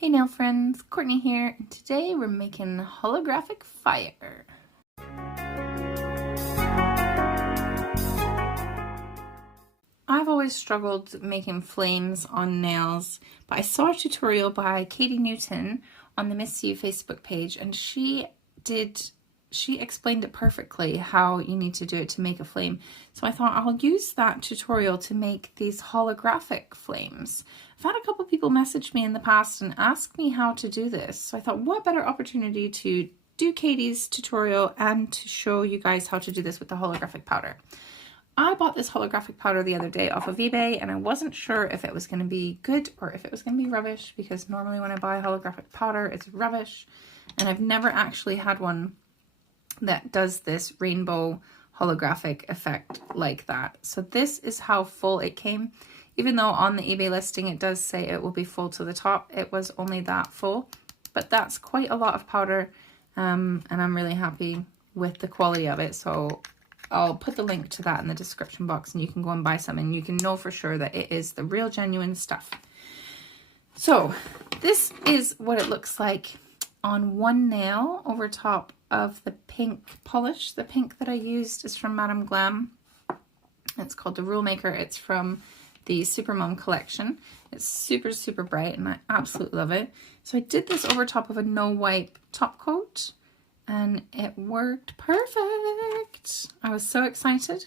Hey nail friends, Courtney here, and today we're making holographic fire. I've always struggled making flames on nails, but I saw a tutorial by Katie Newton on the Miss You Facebook page, and she explained it perfectly how you need to do it to make a flame. So I thought I'll use that tutorial to make these holographic flames. I've had a couple people message me in the past and ask me how to do this. So I thought, what better opportunity to do Katie's tutorial and to show you guys how to do this with the holographic powder. I bought this holographic powder the other day off of eBay, and I wasn't sure if it was going to be good or if it was going to be rubbish, because normally when I buy holographic powder, it's rubbish. And I've never actually had one that does this rainbow holographic effect like that. So this is how full it came. Even though on the eBay listing it does say it will be full to the top, it was only that full. But that's quite a lot of powder, and I'm really happy with the quality of it. So I'll put the link to that in the description box, and you can go and buy some, and you can know for sure that it is the real genuine stuff. So this is what it looks like on one nail over top of the pink polish. The pink that I used is from Madame Glam. It's called the Rule Maker. It's from the Supermom collection. It's super, super bright, and I absolutely love it. So I did this over top of a no wipe top coat, and it worked perfect. I was so excited.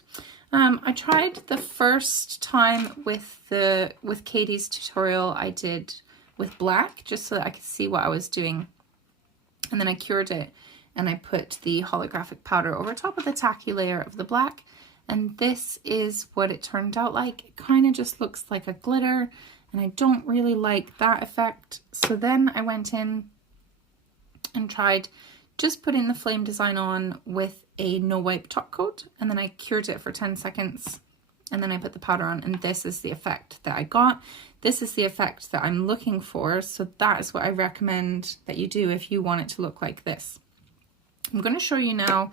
I tried the first time with Katie's tutorial I did with black, just so that I could see what I was doing. And then I cured it, and I put the holographic powder over top of the tacky layer of the black. And this is what it turned out like. It kind of just looks like a glitter, and I don't really like that effect. So then I went in and tried just putting the flame design on with a no wipe top coat, and then I cured it for 10 seconds, and then I put the powder on, and this is the effect that I got. This is the effect that I'm looking for, so that is what I recommend that you do if you want it to look like this. I'm going to show you now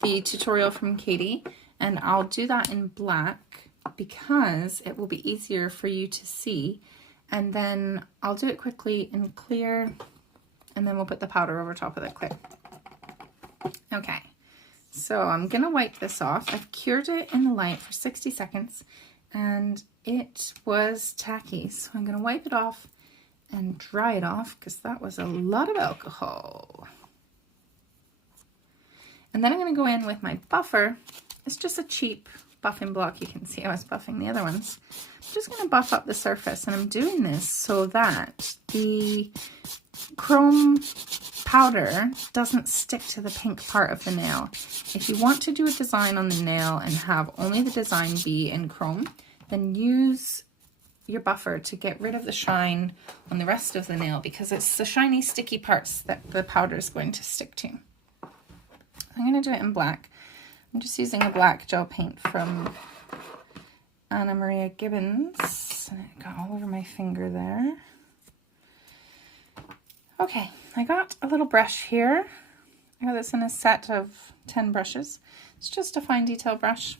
the tutorial from Katie, and I'll do that in black because it will be easier for you to see, and then I'll do it quickly in clear, and then we'll put the powder over top of it quick. Okay, so I'm going to wipe this off. I've cured it in the light for 60 seconds, and it was tacky, so I'm going to wipe it off and dry it off because that was a lot of alcohol. And then I'm going to go in with my buffer. It's just a cheap buffing block. You can see I was buffing the other ones. I'm just going to buff up the surface, and I'm doing this so that the chrome powder doesn't stick to the pink part of the nail. If you want to do a design on the nail and have only the design be in chrome, then use your buffer to get rid of the shine on the rest of the nail, because it's the shiny sticky parts that the powder is going to stick to. I'm going to do it in black. I'm just using a black gel paint from Anna Maria Gibbons, and it got all over my finger there. Okay, I got a little brush here. I got this in a set of 10 brushes. It's just a fine detail brush.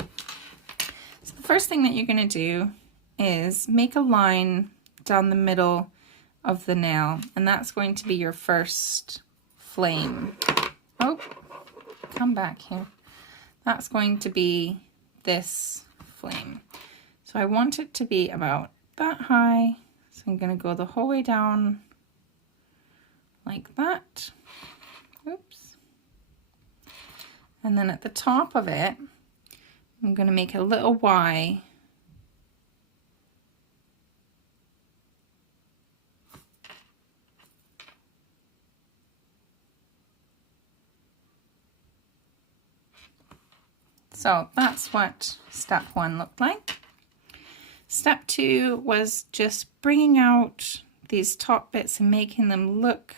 So the first thing that you're going to do is make a line down the middle of the nail, and that's going to be your first flame. Oh, come back here. That's going to be this flame. So I want it to be about that high. So I'm going to go the whole way down like that. Oops. And then at the top of it, I'm going to make a little Y. So that's what step 1 looked like. Step 2 was just bringing out these top bits and making them look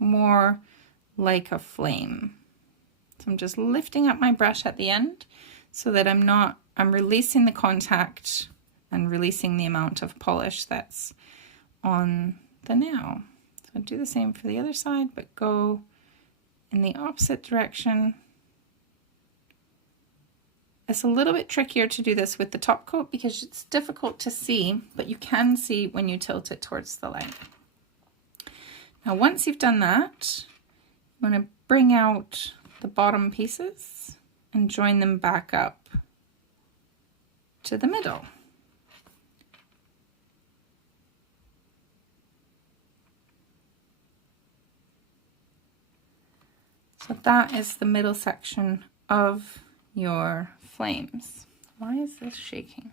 more like a flame. So I'm just lifting up my brush at the end so that I'm releasing the contact and releasing the amount of polish that's on the nail. So I'll do the same for the other side, but go in the opposite direction. It's a little bit trickier to do this with the top coat because it's difficult to see, but you can see when you tilt it towards the light. Now once you've done that, I'm going to bring out the bottom pieces and join them back up to the middle. So that is the middle section of your flames. Why is this shaking?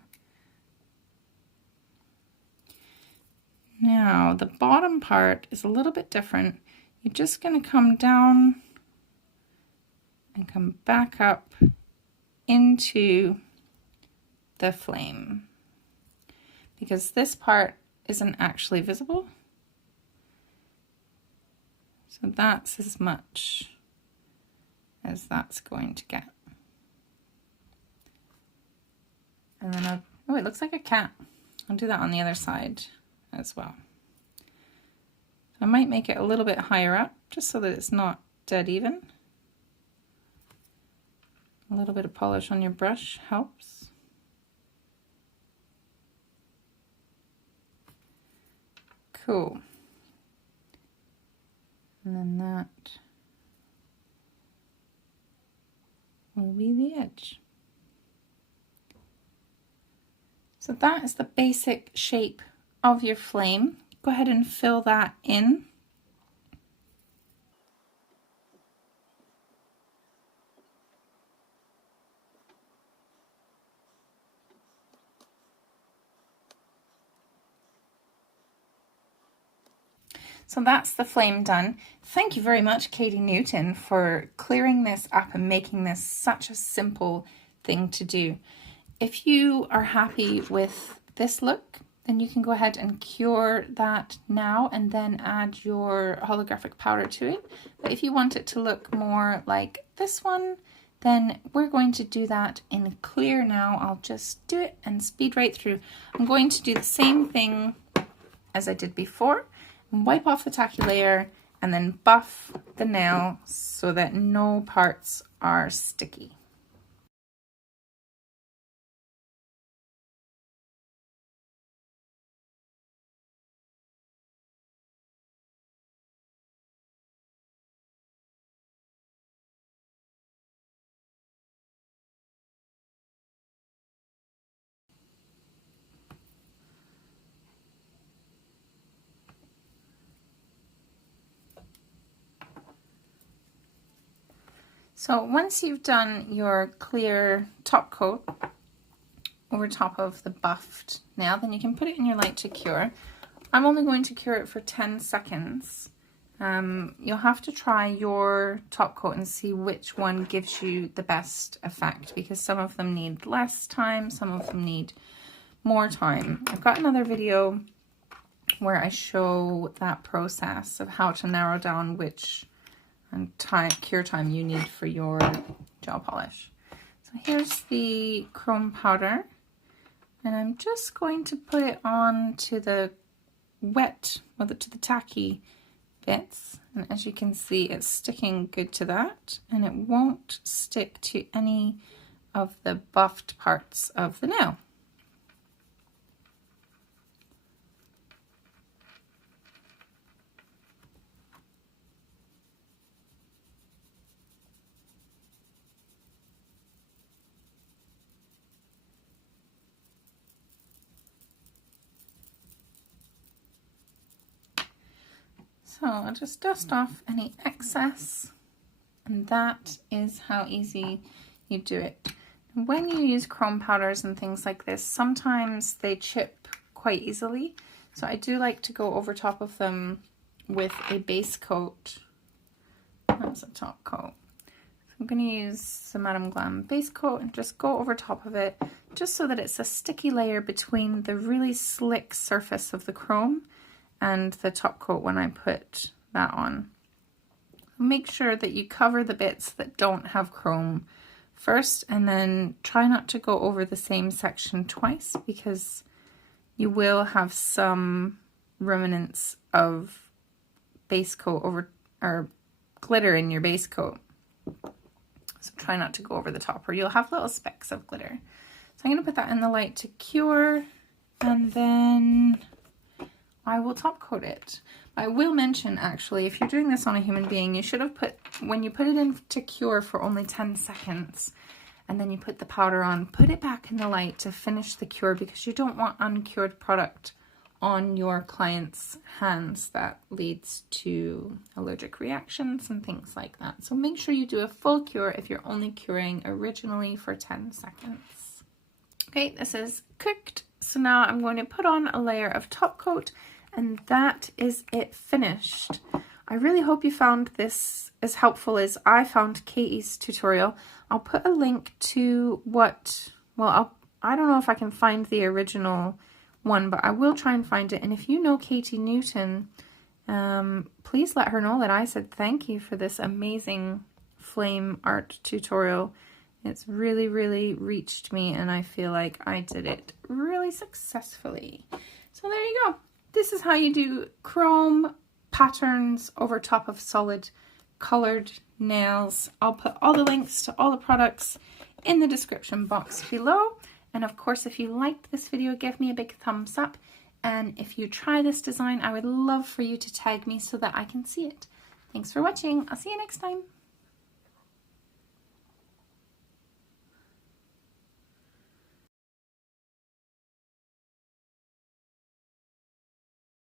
Now the bottom part is a little bit different. You're just going to come down and come back up into the flame, because this part isn't actually visible. So that's as much as that's going to get. And then oh, it looks like a cat. I'll do that on the other side as well. So I might make it a little bit higher up just so that it's not dead even. A little bit of polish on your brush helps. Cool. And then that will be the edge. So that is the basic shape of your flame. Go ahead and fill that in. So that's the flame done. Thank you very much, Katie Newton, for clearing this up and making this such a simple thing to do. If you are happy with this look, then you can go ahead and cure that now and then add your holographic powder to it. But if you want it to look more like this one, then we're going to do that in clear now. I'll just do it and speed right through. I'm going to do the same thing as I did before. Wipe off the tacky layer and then buff the nail so that no parts are sticky. So once you've done your clear top coat over top of the buffed nail, then you can put it in your light to cure. I'm only going to cure it for 10 seconds. You'll have to try your top coat and see which one gives you the best effect, because some of them need less time, some of them need more time. I've got another video where I show that process of how to narrow down which cure time you need for your gel polish. So here's the chrome powder, and I'm just going to put it on to the wet, well, to the tacky bits, and as you can see it's sticking good to that, and it won't stick to any of the buffed parts of the nail. So I'll just dust off any excess, and that is how easy you do it. When you use chrome powders and things like this, sometimes they chip quite easily. So I do like to go over top of them with a base coat. That's a top coat. So I'm going to use the Madame Glam base coat and just go over top of it, just so that it's a sticky layer between the really slick surface of the chrome and the top coat when I put that on. Make sure that you cover the bits that don't have chrome first, and then try not to go over the same section twice, because you will have some remnants of base coat over, or glitter in your base coat. So try not to go over the top, or you'll have little specks of glitter. So I'm going to put that in the light to cure, and then I will top coat it. I will mention, actually, if you're doing this on a human being, you should have put, when you put it in to cure for only 10 seconds, and then you put the powder on, put it back in the light to finish the cure, because you don't want uncured product on your client's hands. That leads to allergic reactions and things like that. So make sure you do a full cure if you're only curing originally for 10 seconds. Okay, this is cooked. So now I'm going to put on a layer of top coat, and that is it finished. I really hope you found this as helpful as I found Katie's tutorial. I'll put a link to what, well, I don't know if I can find the original one, but I will try and find it. And if you know Katie Newton, please let her know that I said thank you for this amazing flame art tutorial. It's really, really reached me, and I feel like I did it really successfully. So there you go. This is how you do chrome patterns over top of solid colored nails. I'll put all the links to all the products in the description box below. And of course, if you liked this video, give me a big thumbs up. And if you try this design, I would love for you to tag me so that I can see it. Thanks for watching. I'll see you next time.